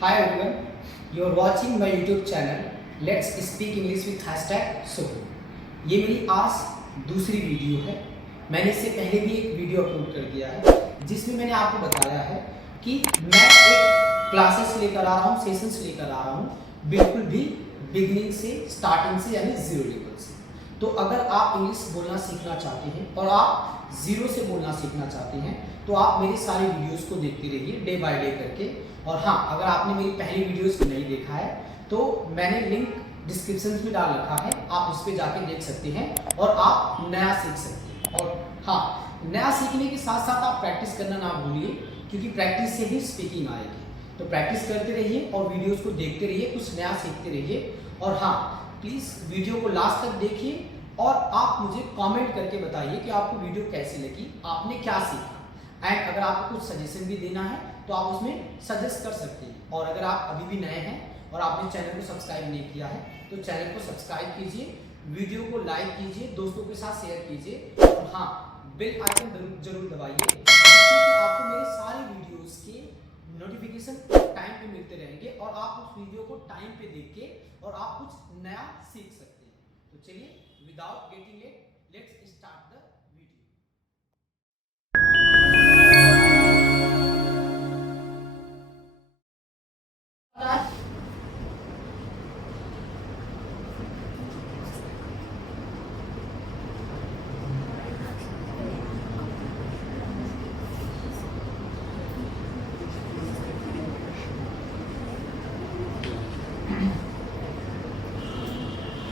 Hi everyone, you are watching my YouTube channel Let's Speak English with #Sohu। ये मेरी आज दूसरी video है। मैंने इससे पहले भी एक वीडियो अपलोड कर दिया है जिसमें मैंने आपको बताया है कि मैं एक क्लासेस लेकर आ रहा हूँ, सेशंस लेकर आ रहा हूँ, बिल्कुल भी बिगिनिंग से, स्टार्टिंग से, यानी जीरो लेवल से। तो अगर आप इंग्लिश बोलना सीखना चाहते हैं और आप जीरो से बोलना सीखना चाहते हैं तो आप मेरी सारी वीडियोस को देखते रहिए डे बाय डे करके। और हाँ, अगर आपने मेरी पहली वीडियोस को नहीं देखा है तो मैंने लिंक डिस्क्रिप्शन में डाल रखा है, आप उस पर जाके देख सकते हैं और आप नया सीख सकते हैं। और हाँ, नया सीखने के साथ साथ आप प्रैक्टिस करना ना भूलिए, क्योंकि प्रैक्टिस से ही स्पीकिंग आएगी। तो प्रैक्टिस करते रहिए और वीडियोस को देखते रहिए, कुछ नया सीखते रहिए। और हाँ, प्लीज़ वीडियो को लास्ट तक देखिए और आप मुझे कमेंट करके बताइए कि आपको वीडियो कैसी लगी, आपने क्या सीखा। एंड अगर आपको कुछ सजेशन भी देना है तो आप उसमें सजेस्ट कर सकते हैं। और अगर आप अभी भी नए हैं और आपने चैनल को सब्सक्राइब नहीं किया है तो चैनल को सब्सक्राइब कीजिए, वीडियो को लाइक कीजिए, दोस्तों के साथ शेयर कीजिए और हाँ, बेल आइकन जरूर दबाइए, जिससे कि आपको मेरे सारे वीडियोस के नोटिफिकेशन टाइम पे मिलते रहेंगे और आप उस वीडियो को टाइम पे देख के और आप कुछ नया सीख सकते हैं। तो चलिए, without getting late, let's start the video.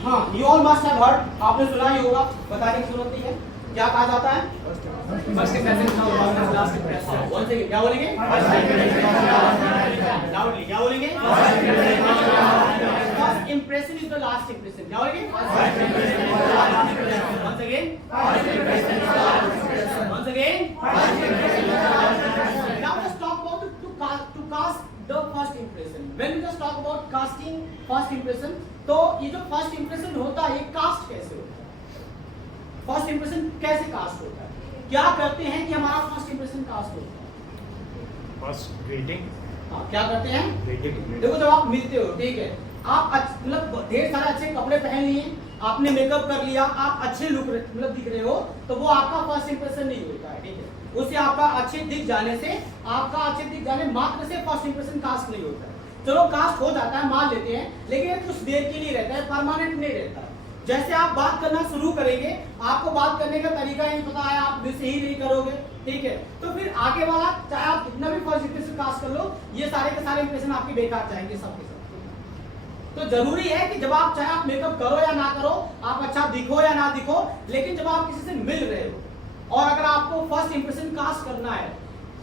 हाँ, you all must have heard, आपने सुना ही होगा, बताने की जरूरत नहीं है। क्या कहा जाता है? First impression is the last impression. Once again, क्या बोलेंगे? Loudly, क्या बोलेंगे? First impression is the last impression. क्या बोलेंगे? Once again? Once again? Now let's talk about to cast the first impression. When we just talk about casting first impression, तो ये जो first impression होता है, ये कास्ट कैसे होता है? फर्स्ट इंप्रेशन कैसे कास्ट होता है? क्या करते हैं कि हमारा फर्स्ट इंप्रेशन कास्ट होता है? First greeting. हाँ, क्या करते हैं? Greeting. देखो, जब आप मिलते हो, ठीक है, आप मतलब ढेर सारे अच्छे कपड़े पहन लिए, आपने मेकअप कर लिया, आप अच्छे लुक मतलब दिख रहे हो, तो वो आपका फर्स्ट इंप्रेशन नहीं होता है, ठीक है। उससे आपका अच्छे दिख जाने से, आपका अच्छे दिख जाने मात्र से फर्स्ट इंप्रेशन कास्ट नहीं होता है। चलो, कास्ट हो जाता है, मान लेते हैं, लेकिन ये कुछ देर के लिए रहता है, परमानेंट नहीं रहता है। जैसे आप बात करना शुरू करेंगे, आपको बात करने का तरीका ही पता है, आप वैसे ही नहीं करोगे, ठीक है, तो फिर आगे वाला चाहे आप कितना भी फर्स्ट इंप्रेशन कास्ट कर लो, ये सारे के सारे इंप्रेशन आपके बेकार जाएंगे सबके सब। तो जरूरी है कि जब आप चाहे आप मेकअप करो या ना करो, आप अच्छा दिखो या ना दिखो, लेकिन जब आप किसी से मिल रहे हो और अगर आपको फर्स्ट इंप्रेशन कास्ट करना है,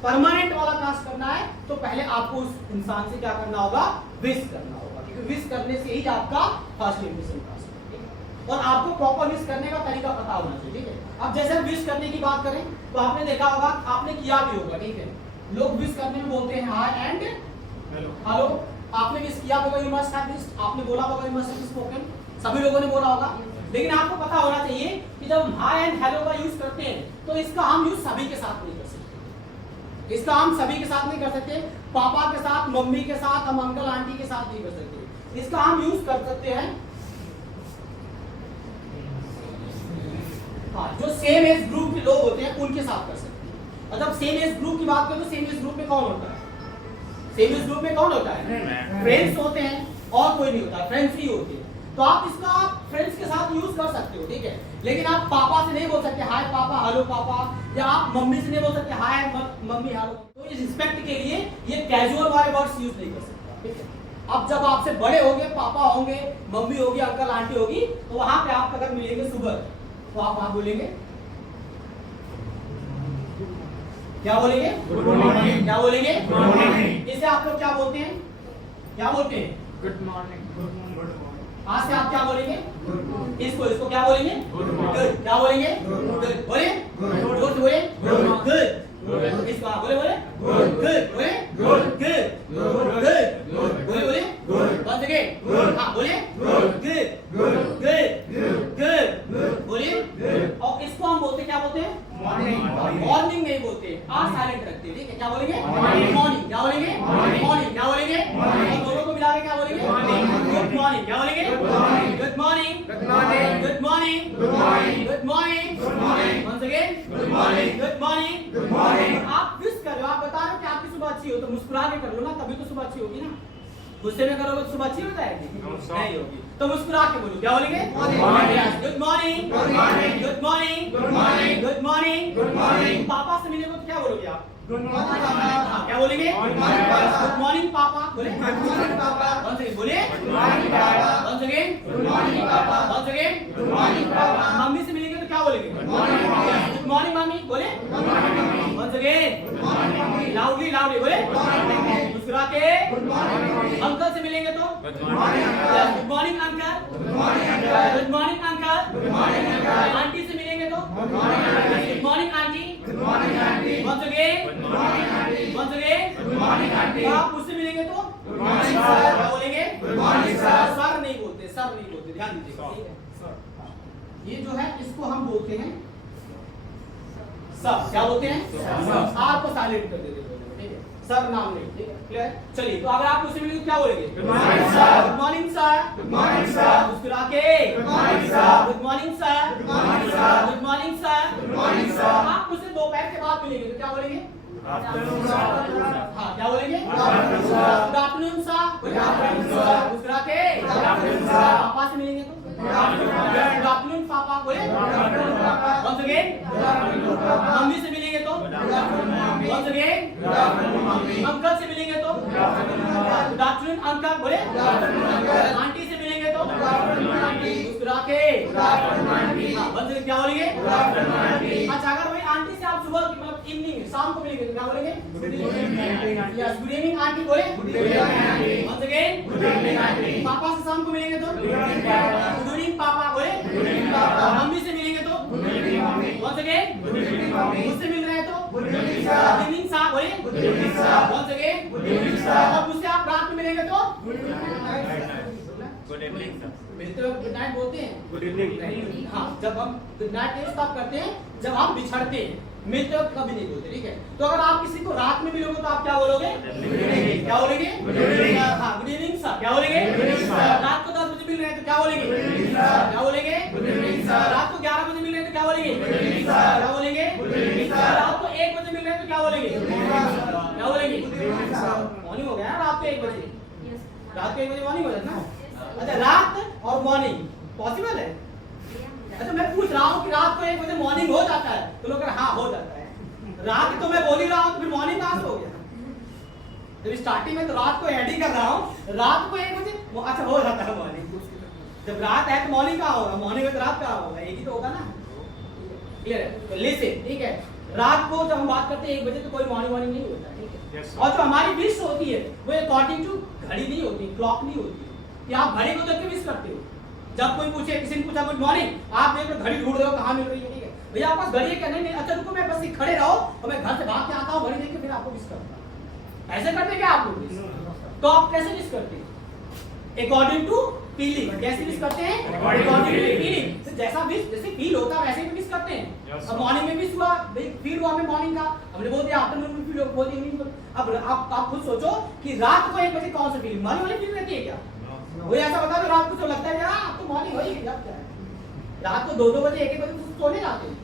परमानेंट वाला कास्ट करना है, तो पहले आपको उस इंसान से क्या करना होगा? विश करना होगा, क्योंकि विश करने से ही आपका फर्स्ट इंप्रेशन कास्ट होगा। और आपको प्रॉपर विश करने का तरीका पता होना चाहिए, ठीक है। अब जैसे विश करने की बात करें तो आपने देखा होगा, आपने किया भी होगा, ठीक है, लोग विश करने में बोलते हैं हाय एंड हेलो। आपने विश किया होगा, यू मस्ट हैव विश्ड, आपने बोला होगा, यू मस्ट हैव स्पोकन, सभी लोगों ने बोला होगा। लेकिन आपको पता होना चाहिए कि जब हम हाय एंड हेलो का यूज करते हैं तो इसका हम यूज सभी के साथ नहीं कर सकते। इसका हम सभी के साथ नहीं कर सकते, पापा के साथ, मम्मी के साथ, हम अंकल आंटी के साथ नहीं कर सकते। इसका हम यूज कर सकते हैं हाँ, जो सेम एज ग्रुप के लोग होते हैं उनके साथ कर सकते हैं। और जब सेम एज ग्रुप की बात करें तो सेम एज ग्रुप में कौन होता है? सेम एज ग्रुप में कौन होता है? फ्रेंड्स होते हैं और कोई नहीं होता, फ्रेंड्स ही होते हैं। तो आप इसका फ्रेंड्स के साथ यूज कर सकते हो, ठीक है, लेकिन आप पापा से नहीं बोल सकते हाय पापा, हेलो पापा, या आप मम्मी से नहीं बोल सकते हाय मम्मी, हेलो। तो इस रिस्पेक्ट के लिए ये कैजुअल वाले वर्ड्स यूज नहीं कर सकते, ठीक है। अब जब आपसे बड़े होंगे, पापा होंगे, मम्मी होगी, अंकल आंटी होगी, तो वहां पे आप अगर मिलेंगे सुबह, तो आप वहां बोलेंगे क्या बोलेंगे? Good morning. क्या बोलेंगे? Good morning. इसे आप लोग क्या बोलते हैं? क्या बोलते हैं? Good morning. आज से आप क्या बोलेंगे? इसको क्या बोलेंगे? गुड। क्या बोलेंगे? गुड। बोले जोर से बोले गुड। इसको आप बोले गुड बोले गुड बोले once again हाँ बोले गुड बोलिए। और इसको हम बोलते क्या बोलते हैं? मॉर्निंग नहीं बोलते, साइलेंट रखते हैं, ठीक है। क्या बोलेंगे? मॉर्निंग। क्या बोलेंगे? मॉर्निंग क्या बोलेंगे और दोनों को मिला के क्या बोलेंगे गुड मॉर्निंग क्या बोलेंगे good morning good morning good morning good morning good morning good morning once again good morning good morning good morning आप विश कर रहे हो, आप बता रहे हो कि आपकी सुबह अच्छी हो तो मुस्कुरा के कर लो ना, तभी तो सुबह अच्छी होगी ना। गुस्से में करोगे तो सुबह अच्छी हो जाएगी नहीं होगी, तो मुस्कुरा के बोलो क्या बोलेंगे good morning good morning good morning good morning good morning good morning good morning. पापा से मिलेंगे तो क्या बोलोगे आप गुड मॉर्निंग पापा, क्या बोलेंगे गुड मॉर्निंग पापा, बोले गुड मॉर्निंग पापा, वंस अगेन बोले गुड मॉर्निंग पापा, वंस अगेन गुड मॉर्निंग पापा, वंस अगेन गुड मॉर्निंग पापा। मम्मी से मिलेंगे तो क्या बोलेंगे गुड मॉर्निंग मम्मी, गुड मॉर्निंग मम्मी, बोले गुड मॉर्निंग मम्मी, वंस अगेन गुड मॉर्निंग मम्मी, लाउडली लाउडली बोले गुड मॉर्निंग मम्मी, मुस्कुरा के गुड मॉर्निंग मम्मी। अंकल से मिलेंगे तो good morning uncle, good morning uncle, good morning uncle, good morning uncle, good morning uncle. Aunty से मिलेंगे तो good morning aunty, good morning aunty, good morning aunty, once again good morning aunty, once again good morning aunty. आप मुझसे मिलेंगे तो good morning sir, क्या बोलेंगे good morning sir. Sir नहीं बोलते, सर नहीं बोलते, ध्यान दीजिएगा ठीक है सर। ये जो है इसको हम बोलते हैं सर, क्या बोलते हैं सर। आर को साइलेंट कर देते हैं ठीक है, सर नाम नहीं, ठीक है क्लियर। चलिए तो अगर आप मुझसे मिलेंगे तो क्या बोलेंगे good morning sir, good morning sir, good morning sir, मुस्कुरा के good morning sir, good morning sir, good morning sir, good morning sir, good morning sir. आप मुझसे दोपहर के बाद मिलेंगे तो क्या बोलेंगे आफ्टरनून सर, हाँ क्या बोलेंगे good afternoon sir, good afternoon sir, good afternoon sir, मुस्कुरा के गुड आफ्टरनून सर। पापा से मिलेंगे तो गुड आफ्टरनून पापा, बोले good afternoon papa, once again good afternoon papa. Mummy से मिलेंगे तो good afternoon mummy, once again good afternoon mummy. Uncle से मिलेंगे तो good afternoon uncle, good afternoon uncle, बोले गुड आफ्टरनून अंकल। आंटी से मिलेंगे तो गुड आफ्टरनून आंटी, मुस्कुरा के good afternoon aunty, once again क्या बोलेंगे गुड आफ्टरनून आंटी। अच्छा अगर वही आंटी से आप सुबह मतलब इवनिंग शाम को मिलेंगे तो क्या बोलेंगे good evening aunty, yes good evening aunty, बोले good evening aunty, once again good evening aunty. पापा से शाम को मिलेंगे तो गुड इवनिंग पापा, गुड इवनिंग पापा, बोले गुड इवनिंग पापा। मम्मी से मिलेंगे तो गुड इवनिंग मम्मी, वंस अगेन गुड इवनिंग मम्मी। मुझसे मिल रहे हैं तो good evening sir, good evening sir, बोले good evening sir, once again good evening sir. और मुझसे आप रात में मिलेंगे तो गुड इवनिंग सर, मिलते वक्त गुड नाइट बोलते हैं गुड इवनिंग। हाँ जब हम गुड नाइट तब करते हैं जब हम बिछड़ते हैं, मिलते वक्त कभी नहीं बोलते ठीक है। तो अगर आप किसी को रात में मिलोगे तो आप क्या बोलोगे क्या बोलेंगे गुड इवनिंग, हाँ गुड इवनिंग सर, क्या बोलेंगे गुड इवनिंग सर। रात को 10 बजे मिल रहे हैं तो क्या बोलेंगे गुड इवनिंग सर, क्या बोलेंगे गुड इवनिंग सर। रात को 11 बजे मिल रहे हैं तो क्या बोलेंगे गुड इवनिंग सर, क्या बोलेंगे गुड इवनिंग सर। रात को 1 बजे मिल रहे हैं तो क्या बोलेंगे गुड इवनिंग सर, क्या बोलेंगे गुड इवनिंग सर। मॉर्निंग हो गया रात को 1 बजे, रात को 1 बजे मॉर्निंग हो जाता ना। अच्छा रात और मॉर्निंग पॉसिबल है? अच्छा मैं पूछ रहा हूँ कि रात को 1 बजे मॉर्निंग हो जाता है तो लोग हाँ हो जाता है। रात तो मैं बोल ही रहा हूँ फिर मॉर्निंग कहाँ से हो गया? जब स्टार्टिंग में तो रात को ऐड ही कर रहा हूँ, रात को 1 बजे अच्छा हो जाता है मॉर्निंग। जब रात है तो मॉर्निंग कहाँ होगा, मॉर्निंग में तो रात कहाँ होगा, एक ही तो होगा ना। क्लियर है? तो लिसन ठीक है, रात को जब हम बात करते हैं 1 बजे तो कोई मॉर्निंग नहीं होता ठीक है। और जो हमारी विश होती है वो अकॉर्डिंग टू घड़ी नहीं होती, क्लॉक नहीं होती कि आप घड़ी को देख के विश करते हो। जब कोई पूछे, किसी ने पूछा गुड मॉर्निंग, आप देख रहे घड़ी ढूंढ रहे हो कहाँ मिल रही है ठीक है, भैया आपके पास घड़ी है क्या? नहीं अच्छा रुको मैं बस खड़े रहो और मैं घर से भाग के आता हूँ, घड़ी देख के फिर आपको विश करता हूँ। ऐसे करते क्या आप लोग? तो आप कैसे विश करते हैं? According to feeling. कैसे विश करते हैं? According to feeling. जैसा विश जैसे फील होता है वैसे ही विश करते हैं। अब मॉर्निंग में विश हुआ, फील हुआ हमें मॉर्निंग का, हमने बोल दिया आफ्टरनून में फील हो, बोल दिया। अब आप खुद सोचो कि रात को 1 बजे कौन सा फीलिंग, मॉर्निंग वाली फीलिंग रहती है क्या? वो ऐसा बता दो रात को तो लगता है यार अब तो मॉर्निंग हो ही गई, अब क्या है? रात को 2-2 बजे 1-1 बजे सोने जाते हैं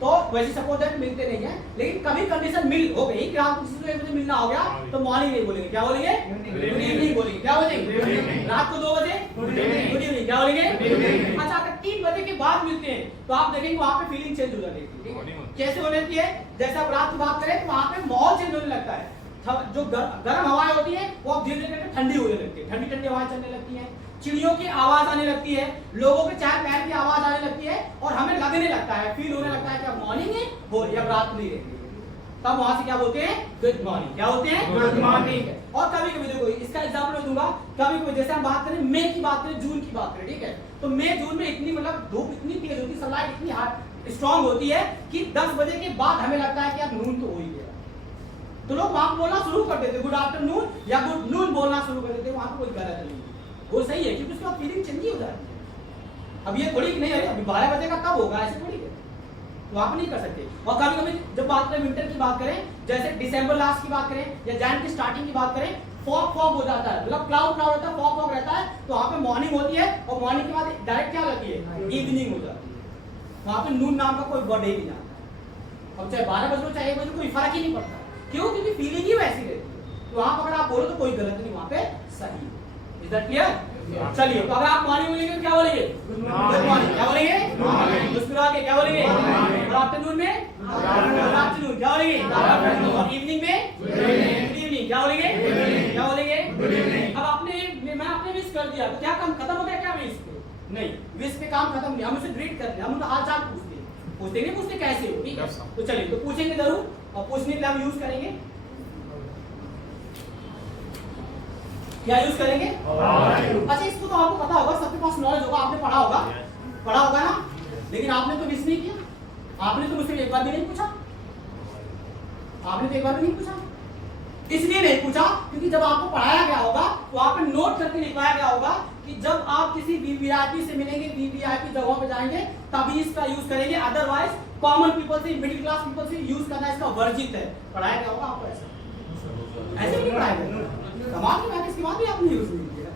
तो वैसे सपोज दैट मिलते नहीं है, लेकिन कभी कंडीशन मिल हो गई कि रात को किसी को 1 बजे मिलना हो गया तो मॉर्निंग नहीं बोलेंगे, क्या बोलेंगे गुड इवनिंग बोलेंगे। क्या बोलेंगे? रात को 2 बजे गुड इवनिंग, क्या बोलेंगे? अच्छा अगर 3 बजे के बाद मिलते हैं तो आप देखेंगे वहाँ पे फीलिंग चेंज हो जाती है। कैसे होने लगती है? जैसे आप रात की बात करें तो वहाँ पे माहौल चेंज होने लगता है। जो गर्म हवाएं होती है वो अब धीरे धीरे ठंडी होने लगती है, ठंडी ठंडी हवाएं चलने लगती हैं, चिड़ियों की आवाज आने लगती है, लोगों के चहल पहल की आवाज आने लगती है और हमें लगने लगता है, फील होने लगता है कि अब मॉर्निंग है हो रही है, अब रात नहीं रहती। तब वहां से क्या बोलते हैं गुड मॉर्निंग। क्या बोलते हैं गुड मॉर्निंग। और कभी कभी देखो इसका एग्जांपल मैं दूंगा, कभी कभी जैसे हम बात करें मई की बात करें, जून की बात करें ठीक है, तो मई जून में इतनी मतलब धूप इतनी तेज होती है, सनलाइट इतनी हार्ड स्ट्रांग होती है कि 10 बजे के बाद हमें लगता है कि अब नून तो हो ही गया, तो लोग वहां बोलना शुरू कर देते गुड आफ्टरनून या गुड नून बोलना शुरू कर देते, वहां पर कोई गलत नहीं, वो सही है क्योंकि उसके बाद फीलिंग चेंज हो जाती है। अब ये थोड़ी कि नहीं है अभी 12 बजे का कब होगा, ऐसे थोड़ी है वहाँ पे नहीं कर सकते। और कभी कभी जब बात करें विंटर की बात करें, जैसे दिसंबर लास्ट की बात करें या जैन की स्टार्टिंग की बात करें, फॉग हो जाता है, मतलब क्लाउड रहता है, फॉग रहता है, तो वहाँ पे मॉर्निंग होती है और मॉर्निंग के बाद डायरेक्ट क्या लगती है, इवनिंग हो जाती है। वहाँ पे नून नाम का कोई वर्ड ही नहीं आता। अब चाहे 12 बजे हो चाहे 1 बजे, कोई फर्क ही नहीं पड़ता। क्यों? क्योंकि फीलिंग ही वैसी रहती है। तो वहाँ पर अगर आप बोलो तो कोई गलत नहीं, वहाँ पे सही है। Is that clear? चलिए, तो अगर आप मॉर्निंग बोलेंगे तो क्या बोलेंगे? Good morning. क्या बोलेंगे? मुस्कुरा के क्या बोलेंगे? और आफ्टरनून में गुड आफ्टरनून क्या बोलेंगे? और इवनिंग में गुड इवनिंग क्या बोलेंगे? क्या बोलेंगे? अब मैं आपने विश कर दिया तो क्या काम खत्म हो गया क्या? विश नहीं, विश पे काम खत्म नहीं, हम उसे ग्रीट करते हैं, हम उनका हाल चाल पूछते नहीं, पूछते कैसे हो, ठीक है? तो चलिए, तो पूछेंगे जरूर, और पूछने के लिए हम यूज करेंगे क्या यूज करेंगे? अच्छा, इसको तो आपको पता होगा, सबके पास नॉलेज होगा, आपने पढ़ा होगा ना, लेकिन आपने तो विश नहीं किया, आपने तो मुझसे एक बार भी नहीं पूछा, आपने तो एक बार भी नहीं पूछा। इसलिए नहीं पूछा क्योंकि जब आपको पढ़ाया गया होगा तो वहां पे नोट करके लिखवाया गया होगा कि जब आप किसी वीवीआईपी से मिलेंगे, वीवीआईपी जगहों पे जाएंगे, तभी इसका यूज करेंगे, अदरवाइज कॉमन पीपल से, मिडिल क्लास पीपल से यूज करना इसका वर्जित है। पढ़ाया गया होगा आपको ऐसे नहीं पढ़ाया गया। कमाल की बात है, इसके बाद भी आपने यूज नहीं किया।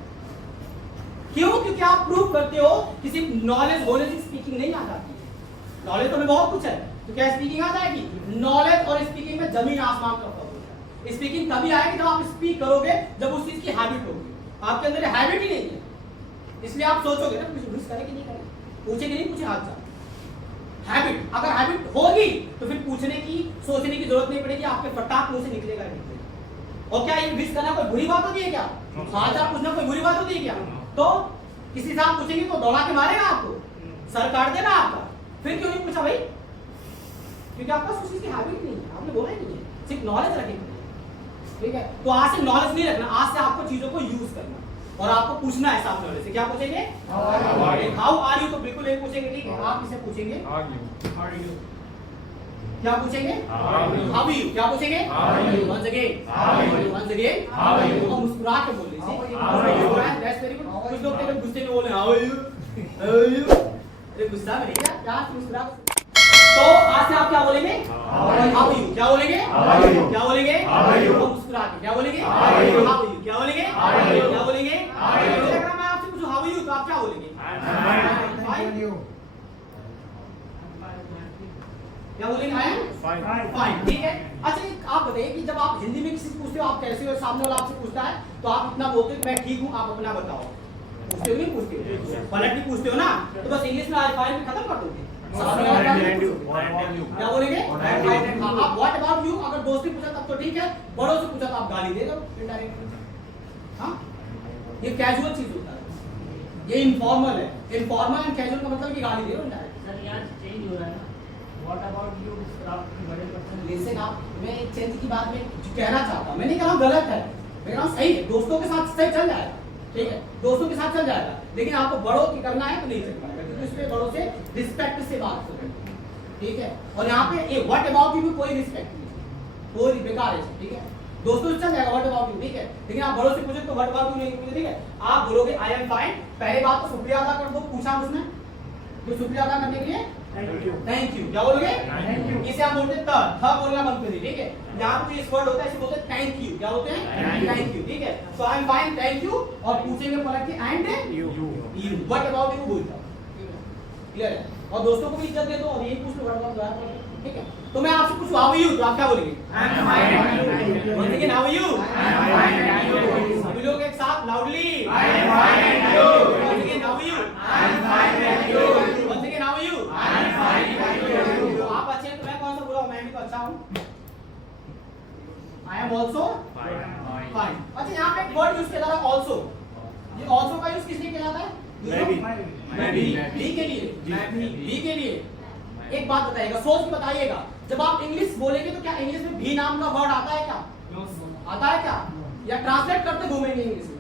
क्यों? क्योंकि आप प्रूव करते हो किसी नॉलेज होने से स्पीकिंग नहीं आ जाती है। नॉलेज तो में बहुत कुछ है, तो क्या स्पीकिंग आ जाएगी? नॉलेज और स्पीकिंग में जमीन आसमान का फर्क होता है। स्पीकिंग तभी आएगी जब आप स्पीक करोगे, जब उस चीज की हैबिट होगी। आपके अंदर हैबिट ही नहीं है, इसलिए आप सोचोगे ना कुछ मिस करें कि नहीं करें, पूछेंगे नहीं, पूछे हाथ जा। हैबिट, अगर हैबिट होगी तो फिर पूछने की, सोचने की जरूरत नहीं पड़ेगी, आपके फटाक मुंह से निकलेगा नहीं। और क्या ये विश करना कोई बुरी बात होती है क्या? हाथ आप पूछना कोई बुरी बात होती है क्या? तो किसी से आप पूछेंगे तो दौड़ा के मारेगा आपको, सर काट देगा आपका। फिर क्यों नहीं पूछा भाई? क्योंकि आपके पास उस चीज की हैबिट नहीं है, आपने बोला ही नहीं है, सिर्फ नॉलेज रखेंगे, ठीक है? तो आज से नॉलेज नहीं रखना, आज से आपको चीजों को यूज करना और आपको पूछना है सामने वाले से। क्या पूछेंगे? हाउ आर यू, तो बिल्कुल नहीं पूछेंगे, ठीक है? आप किसे पूछेंगे? क्या पूछेंगे? How you. क्या पूछेंगे? वंस अगेन और मुस्कुरा के बोलने से। That's very good. कुछ लोग तेरे गुस्से में बोल रहे हैं हाउ यू, अरे गुस्सा में नहीं है, प्यार से मुस्कुरा। तो आज से आप क्या बोलेंगे? How you. क्या बोलेंगे? क्या बोलेंगे? और मुस्कुरा के क्या बोलेंगे? How you. क्या बोलेंगे? क्या बोलेंगे? अगर मैं आपसे पूछूं हाउ यू तो आप क्या बोलेंगे? क्या बोलेंगे? आई एम फाइन, ठीक है? अच्छा, आप बताइए कि जब आप हिंदी में किसी से पूछते हो आप कैसे हो, सामने वाला आपसे पूछता है तो आप इतना बोलते हो कि मैं ठीक हूँ, आप अपना बताओ, पूछते हो नहीं? पूछते हो, पलट भी पूछते हो ना, तो बस इंग्लिश में आई फाइन खत्म कर दोगे। क्या बोलेंगे? आप व्हाट अबाउट यू, अगर दोस्त से पूछा तब तो ठीक है, बड़ों से पूछा तो आप गाली दे दो इनडायरेक्ट। हाँ, ये कैजुअल चीज होता है, ये इनफॉर्मल है। इनफॉर्मल एंड कैजुअल का मतलब कि गाली दे दो इनडायरेक्ट। सर यार चेंज हो रहा है ना, व्हाट अबाउट यू आप बड़े पर्सन। लिसन आप, मैं एक चेंज की बात में कहना चाहता हूं, मैं नहीं कह रहा हूं गलत है, मैं कह रहा हूं सही है, दोस्तों के साथ सही चल जाएगा, ठीक है? दोस्तों के साथ चल जाएगा, लेकिन आपको बड़ों की करना है तो नहीं चल पाएगा, क्योंकि उसमें बड़ों से रिस्पेक्ट से बात करें, ठीक है? और यहाँ पे ये व्हाट अबाउट यू में कोई रिस्पेक्ट नहीं, कोई बेकार है, ठीक है? दोस्तों से चल जाएगा व्हाट अबाउट यू, ठीक है? लेकिन आप बड़ों से पूछे तो व्हाट अबाउट यू नहीं पूछे, ठीक है? आप बोलोगे आई एम फाइन, पहले बात तो शुक्रिया अदा कर दो, पूछा उसने तो शुक्रिया अदा करने के लिए थैंक यू। क्या बोलोगे? Thank you. इसे आप बोलते हैं था बोलना बंद करिए, ठीक है? यहाँ पे इस वर्ड होता है, इसे बोलते हैं थैंक यू। क्या बोलते हैं? थैंक यू, ठीक है? So I am fine, thank you, और पूछेंगे पलट के and you, what about you बोलता हूं, क्लियर है? और दोस्तों को भी इज्जत दे दो और यही पूछ लो व्हाट अबाउट यू, ठीक है? तो मैं आपसे पूछूं हाउ यू, तो आप क्या बोलेंगे? I am fine. Once again how you? I am fine. सभी लोग एक साथ loudly I am fine. Once again how you? I am fine. Once again how you? I am fine. आप अच्छे हैं तो मैं कौन सा बुरा हूं? मैं भी तो अच्छा हूं। I am also fine. अच्छा, यहाँ पे एक वर्ड यूज किया जा रहा है आल्सो। ये आल्सो का यूज किस लिए किया जाता है? मैं भी के लिए, भी के लिए। एक बात बताइएगा, सोच के बताइएगा, जब आप इंग्लिश बोलेंगे तो क्या इंग्लिश में भी नाम का वर्ड आता है क्या? आता है क्या? या ट्रांसलेट करते घूमेंगे इंग्लिश में?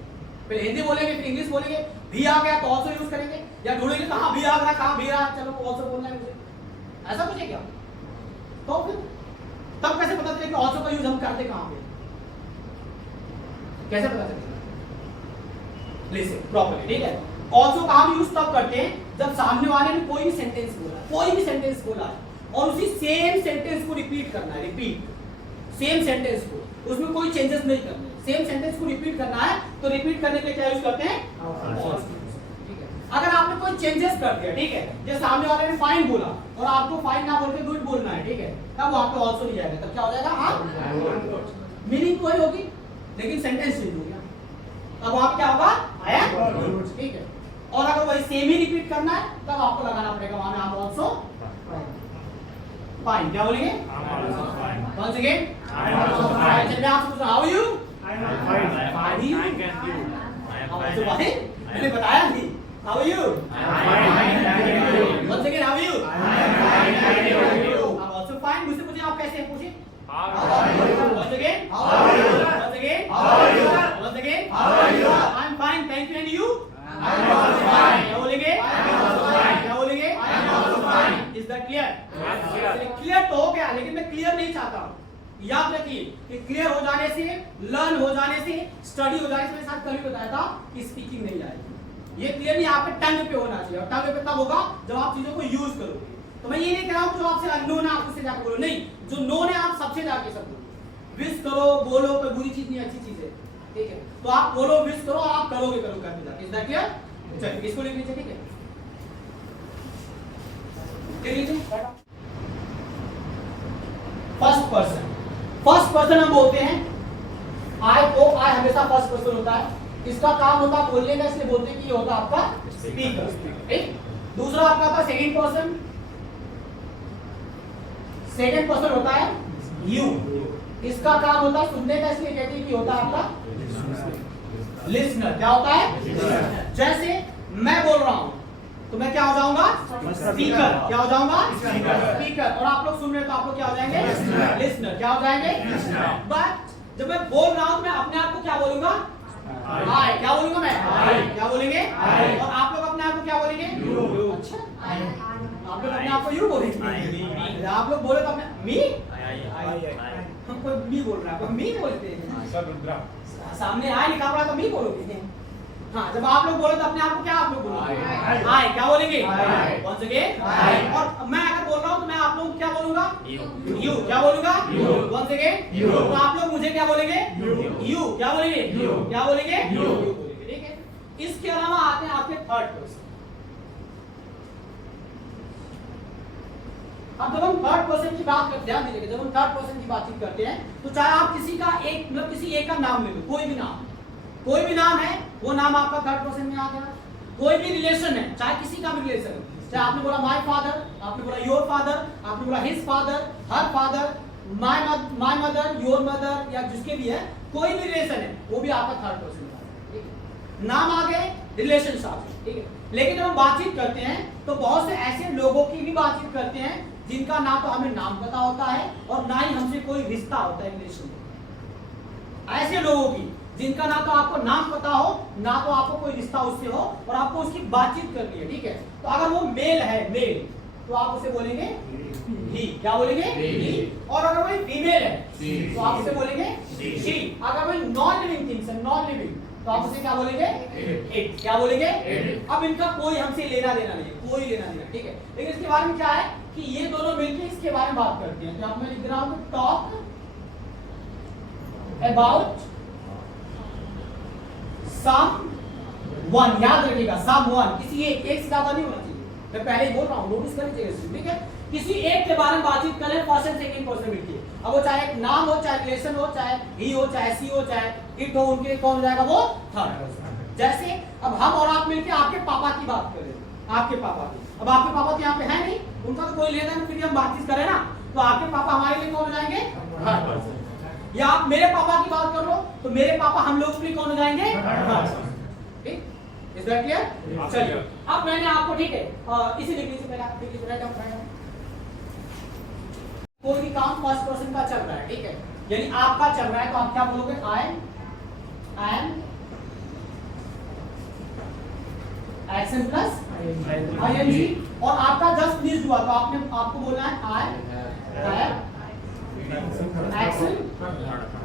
पहले हिंदी बोलेंगे फिर इंग्लिश बोलेंगे, भी आ गया तो ऑल्सो यूज करेंगे, या ढूंढेंगे कहाँ भी आ गया, कहाँ भी रहा, चलो ऑल्सो बोलना है मुझे, ऐसा कुछ है क्या? तो फिर तब कैसे पता चले कि ऑल्सो का यूज हम करते कहाँ पे? कैसे पता चलेगा? लिसन प्रॉपर्ली, ठीक है? ऑल्सो का हम यूज तब करते हैं जब सामने वाले ने कोई भी सेंटेंस बोला, कोई भी सेंटेंस बोला, और उसी सेम सेंटेंस को रिपीट करना है, रिपीट सेम सेंटेंस को, उसमें कोई चेंजेस नहीं करने, सेम सेंटेंस को रिपीट करना है। तो रिपीट करने के लिए क्या यूज करते हैं? ठीक है। अगर आपने कोई चेंजेस कर दिया, ठीक है, जैसे सामने वाले ने फाइन बोला और आपको फाइन ना बोल के गुड बोलना है, ठीक है, तब वहां पे ऑल्सो नहीं जाएगा, तब क्या हो जाएगा? हाँ, मीनिंग तो वही होगी लेकिन सेंटेंस चेंज हो गया, तब वहां पे क्या होगा? आई एम, ठीक है। और अगर वही सेम ही रिपीट करना है तब आपको लगाना पड़ेगा वहां में आई एम ऑल्सो फाइन। क्या बोलेंगे? Once again, चलिए आप पूछो हाउ यू? मैंने बताया नहीं। How you? Once again, how are you? I'm also fine. मुझसे पूछिए आप कैसे हैं? पूछिए। Once again, once again, once again, I'm fine, thank you, and you? क्या बोलेंगे? क्या बोलेंगे? Is that clear? क्लियर तो हो गया, लेकिन मैं क्लियर नहीं चाहता हूँ। याद रखिए कि क्लियर हो जाने से, लर्न हो जाने से, स्टडी हो जाने से, मेरे साथ कल भी बताया था कि स्पीकिंग नहीं आएगी। ये क्लियर नहीं आपके टंग पे होना चाहिए, और टंग पे तब होगा जब आप चीजों को यूज करोगे। तो मैं ये नहीं कह रहा हूँ जो आपसे अननोन है आप उससे जाकर बोलो, नहीं, जो नोन है आप सबसे जाके सब बोलो। विश करो, बोलो, कोई बुरी चीज नहीं, अच्छी चीज है, ठीक है। तो आप बोलो, विश करो, और आप करोगे करके जाके। Is that clear? चलिए इसको लिख लीजिए, ठीक है, लिख लीजिए। फर्स्ट पर्सन, फर्स्ट पर्सन हम बोलते हैं आई को, आई हमेशा फर्स्ट पर्सन होता है, इसका काम होता है बोलने का, इसलिए बोलते हैं कि ये होता है आपका स्पीकर, ठीक। दूसरा आपका आता है सेकंड पर्सन, सेकंड पर्सन होता है यू, इसका काम होता है सुनने का, इसलिए कहते हैं कि होता है आपका लिसनर। क्या होता है? जैसे मैं बोल रहा हूं तो मैं क्या हो जाऊंगा? स्पीकर। क्या हो जाऊंगा? स्पीकर। और आप लोग सुन रहे हो तो आप लोग क्या हो जाएंगे? लिसनर। क्या हो जाएंगे? बट जब मैं बोल रहा हूं तो मैं अपने आप को क्या बोलूंगा? आई। क्या बोलूंगा मैं? क्या बोलेंगे? और आप लोग अपने आप को क्या बोलेंगे? अच्छा, आप लोग अपने आप को यू बोलेंगे। आप लोग बोले तो अपने मी, हम कोई मी बोल रहा है, कोई मी बोलते हैं, सामने आई लिखा पड़ा तो मी बोलोगे। हाँ, जब आप लोग बोले तो अपने आप को क्या आप लोग बोलोगे? आई। क्या बोलेंगे? Once again, और मैं अगर बोल रहा हूँ तो मैं आप लोग को क्या बोलूंगा? यू। क्या बोलूंगा? Once again, तो आप लोग मुझे क्या बोलेंगे? यू। क्या बोलेंगे? क्या बोलेंगे? ठीक है। इसके अलावा आते हैं आपके थर्ड पर्सन। अब जब हम थर्ड पर्सन की बात करते हैं, ध्यान दीजिएगा, जब हम थर्ड पर्सन की बातचीत करते हैं तो चाहे आप किसी का एक, मतलब किसी एक का नाम ले लो, कोई भी नाम, कोई भी नाम है, वो नाम आपका थर्ड पर्सन में आ गया। कोई भी रिलेशन है, चाहे किसी का भी रिलेशन है, चाहे आपने बोला माय फादर, आपने बोला योर फादर, आपने बोला his father, her father, my mother, your mother, या जिसके भी है, कोई भी रिलेशन है, वो भी आपका थर्ड पर्सन है। नाम आ गए, रिलेशन आ गए, ठीक है। लेकिन जब हम बातचीत करते हैं तो बहुत से ऐसे लोगों की भी बातचीत करते हैं जिनका ना तो हमें नाम पता होता है और ना ही हमसे कोई रिश्ता होता है रिलेशन में। ऐसे लोगों की जिनका ना तो आपको नाम पता हो, ना तो आपको कोई रिश्ता उससे हो, और आपको उसकी बातचीत करनी है, ठीक है। तो अगर वो मेल है, मेल, तो आप उसे बोलेंगे ही। क्या बोलेंगे? ही। और अगर वो फीमेल है तो आप उसे बोलेंगे शी। अगर वो नॉन लिविंग थिंग्स है, नॉन लिविंग, तो आप उसे क्या बोलेंगे? इट। क्या बोलेंगे? अब इनका कोई हमसे लेना देना नहीं है, कोई लेना देना, ठीक है। लेकिन इसके बारे में क्या है कि ये दोनों मिलकर इसके बारे में बात करते हैं। तो आप मैं लिख रहा हूं टॉक अबाउट सम याद रखिएगा, सम वन, किसी एक से ज्यादा नहीं होना चाहिए, मैं पहले ही बोल रहा हूं, नोटिस कर लीजिएगा, ठीक है। किसी एक के बारे में बातचीत करें फर्स्ट एंड सेकंड पर्सन मिलके, अब वो चाहे एक नाम हो, चाहे रिलेशन हो, चाहे ही हो, चाहे सी हो, चाहे इट हो, उनके कौन हो जाएगा? वो थर्ड पर्सन। जैसे अब हम और आप मिलके आपके पापा की बात कर रहे हैं, आपके पापा की, अब आपके पापा तो यहाँ पे है नहीं, उनका तो कोई लेना नहीं, फिर हम बातचीत करें ना, तो आपके पापा हमारे लिए कौन हो जाएंगे? Third person. या आप मेरे पापा की बात कर लो तो मेरे पापा हम लोग के लिए कौन हो जाएंगे? ठीक, इज दैट क्लियर? चलिए अब मैंने आपको, ठीक है, इसी डिग्री से पहले डिग्री से राइट, कोई भी काम फर्स्ट पर्सन का चल रहा है, ठीक है, यानी आपका चल रहा है, तो आप क्या बोलोगे? I am action plus ING, और आपका जस्ट फिनिश्ड हुआ तो आपको बोलना है I have action third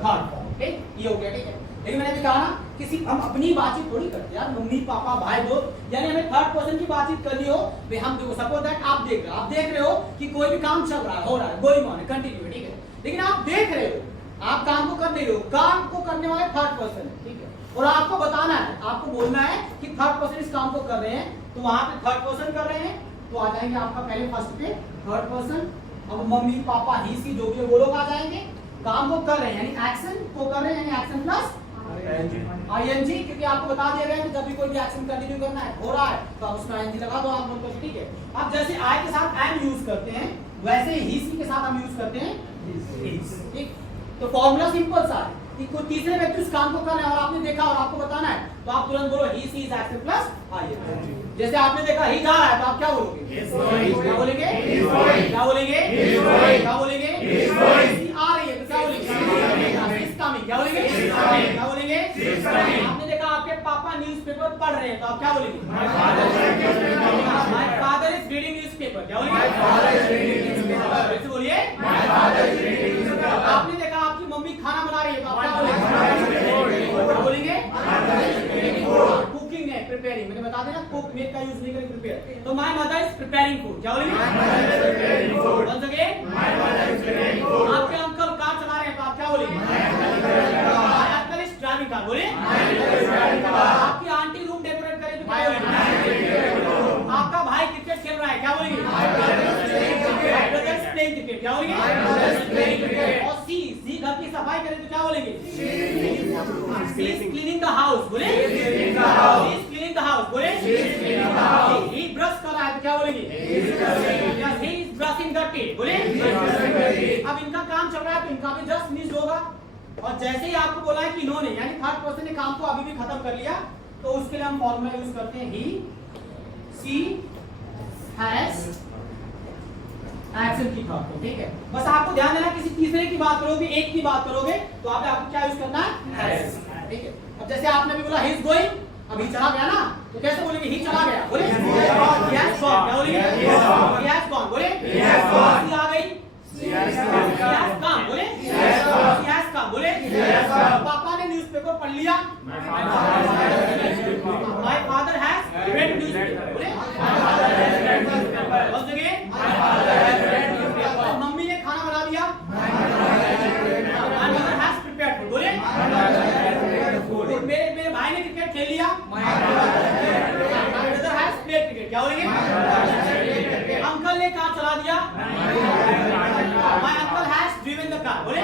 form, ठीक, ये हो गया, ठीक है। लेकिन मैंने भी कहा ना, किसी हम अपनी बातचीत थोड़ी करते यार, मम्मी पापा भाई दोस्त, यानी हमें थर्ड पर्सन की बातचीत करनी हो भाई, हम देखो सपोज दैट आप देख रहे हो कि कोई भी काम चल रहा है, हो रहा है, गोइंग ऑन है, कंटिन्यू, ठीक है, लेकिन आप देख रहे हो, आप काम को कर नहीं रहे हो, काम को करने वाले थर्ड पर्सन है, ठीक है, और आपको बताना है, आपको बोलना है कि थर्ड पर्सन इस काम को कर रहे हैं, तो वहां पे थर्ड पर्सन कर रहे हैं, तो आ जाएंगे आपका पहले फर्स्ट पे थर्ड पर्सन। अब मम्मी पापा ही सी जो भी है वो लोग आ जाएंगे, काम को कर रहे हैं यानी एक्शन को कर रहे हैं, यानी एक्शन प्लस आईएनजी, क्योंकि आपको बता दिया गया कि जब भी कोई भी एक्शन कंटिन्यू करना है, हो रहा है, तो आप उसमें आईएनजी लगा दो, आप बोल कर, ठीक है। अब जैसे आई के साथ एम यूज करते हैं, वैसे ही सी के साथ हम यूज करते हैं हिज, ठीक। तो फॉर्मूला सिंपल सा है कि कोई तीसरे व्यक्ति उस काम को कर रहे हैं और आपने देखा और आपको बताना है, तो आप तुरंत बोलो ही सी इज एक्शन प्लस आईएनजी। जैसे आपने देखा ही जा रहा है, तो आप क्या बोलोगे? क्या बोलेंगे? क्या बोलेंगे? क्या बोलेंगे? आ रही है तो क्या बोलेंगे? इस कमिंग, क्या बोलेंगे? क्या बोलेंगे? आपने देखा आपके पापा न्यूज़पेपर पढ़ रहे हैं, तो आप क्या बोलेंगे? My father is reading newspaper, क्या बोलेंगे? ऐसे बोलिए। आपने देखा आपकी मम्मी खाना बना रही है, तो आप क्या बोलेंगे? कुकिंग है, प्रिपेयरिंग, मैंने बता दिया कुक मेक का यूज नहीं करें, प्रिपेयर, तो my mother is preparing food, क्या बोलेंगे? वंस अगेन, आपके अंकल कार चला रहे हैं, तो आप क्या बोलेंगे? My uncle is driving car, बोलिए। आपकी आंटी रूम डेकोरेट करे, तो क्या बोलेंगे? आपका भाई क्रिकेट खेल रहा है, क्या बोलेंगे? ब्रदर इज प्लेइंग क्रिकेट, क्या बोलेंगे? और सी घर की सफाई करे, तो क्या बोलेंगे? सी इज क्लीनिंग द हाउस, बोले। क्लीनिंग द हाउस, बोले। ही ब्रश कर रहा है, तो क्या बोलेंगे? He is brushing the teeth, बोले। अब इनका काम चल रहा है, तो इनका भी जस्ट मिस होगा, और जैसे ही आपको बोला है कि इन्होंने यानी थर्ड पर्सन ने काम को अभी भी खत्म कर लिया, तो उसके लिए हम फॉर्मूला यूज करते हैं ही सी हैज एक्शन की बात करो, ठीक है। बस आपको ध्यान देना, किसी तीसरे की बात करोगे, एक की बात करोगे, तो आपको क्या यूज करना है? ठीक है। अब जैसे आपने भी बोला ही इज गोइंग, अभी चला गया ना, तो कैसे बोलेंगे? ही चला गया, बोले। ही हैज गॉन, क्या बोलेंगे? ही हैज गॉन, बोले। ही आ गई, ही हैज कम, बोले। ही हैज कम, बोले। पापा ने न्यूज़पेपर पढ़ लिया, my father has read newspaper, बोले। वंस अगेन, मम्मी ने खाना बना दिया, my mother has prepared food, बोले। मेरे भाई ने क्रिकेट खेल लिया, my brother has played cricket, क्या बोलेंगे? अंकल ने कार चला दिया, my uncle has driven the car, बोले।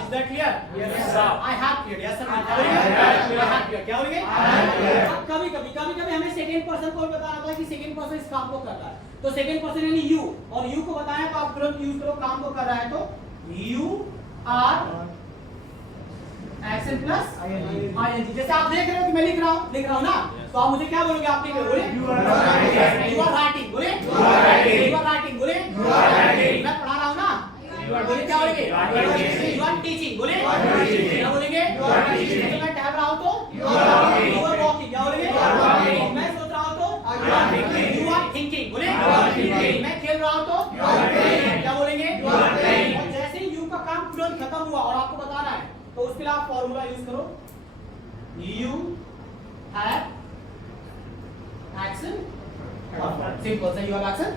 Is that clear? Yes sir, I have clear, yes sir, क्या बोलेंगे? कभी-कभी हमें सेकंड पर्सन को बताना था कि सेकंड पर्सन इस काम को कर रहा है, तो सेकंड पर्सन यानी यू, और यू को बताया तो आप तुरंत यूज करो, काम को कर रहा है, तो you are action plus ING. जैसे आप देख रहे हो कि मैं लिख रहा हूं ना, तो आप मुझे क्या बोलोगे? आप लिख रहे हो, बोले। यू आर राइटिंग, बोले। यू आर राइटिंग, बोले। मैं पढ़ा रहा हूं ना, बोले, क्या बोलेंगे? यू आर टीचिंग, बोले। क्या बोलेंगे? मैं टहल रहा हूं, तो यू आर वॉकिंग, क्या बोलेंगे? मैं सोच रहा हूं, तो यू आर थिंकिंग, बोले। मैं खेल रहा हूं, तो क्या बोलेंगे? और जैसे ही यू का काम तुरंत खत्म हुआ और आपको बताना है, तो उसके लिए आप फॉर्मूला यूज करो, यू हैव एक्शन, सिंपल सा, यू हैव एक्शन,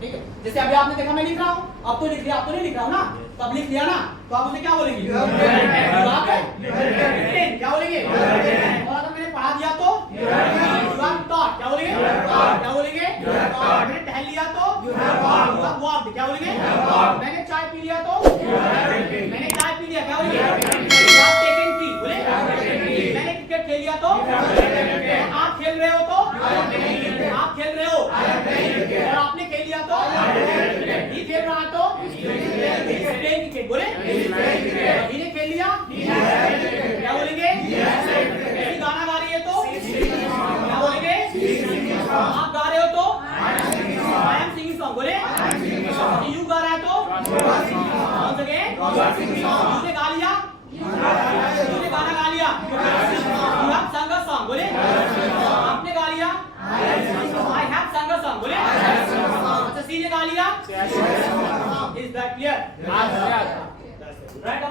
ठीक है। जैसे अभी आपने देखा मैं लिख रहा हूं, अब तो लिख लिया, अब तो नहीं लिख रहा हूं ना, तो अब लिख लिया ना, तो आप मुझे क्या बोलेंगे? यू हैव रिटन, क्या बोलेंगे? और अगर मैंने पढ़ा दिया तो यू हैव टॉट, क्या बोलेंगे? क्या बोलेंगे? मैंने टहल लिया तो यू हैव वॉक्ड, क्या बोलेंगे? मैंने चाय पी लिया तो मैंने चाय पी लिया, क्या बोलेंगे? यू हैव टेकन टी, बोले। मैंने क्रिकेट खेल लिया तो आप खेल रहे हो, तो आप खेल रहे हो, और आपने खेल लिया तो ही खेल रहा, तो क्रिकेट, बोले। ने खेल लिया, क्या बोलेंगे? गाना गा रही है तो क्या बोलेंगे? आप गा रहे हो तो आई एम सिंगिंग सॉन्ग, बोले। यू गा रहा है तो once again, यूने गा लिया, यूने गाना गा लिया, you have sung a song, बोले। आपने गा लिया, I have sung a song, बोले। अच्छा, सी ने गा लिया, is that clear? Right,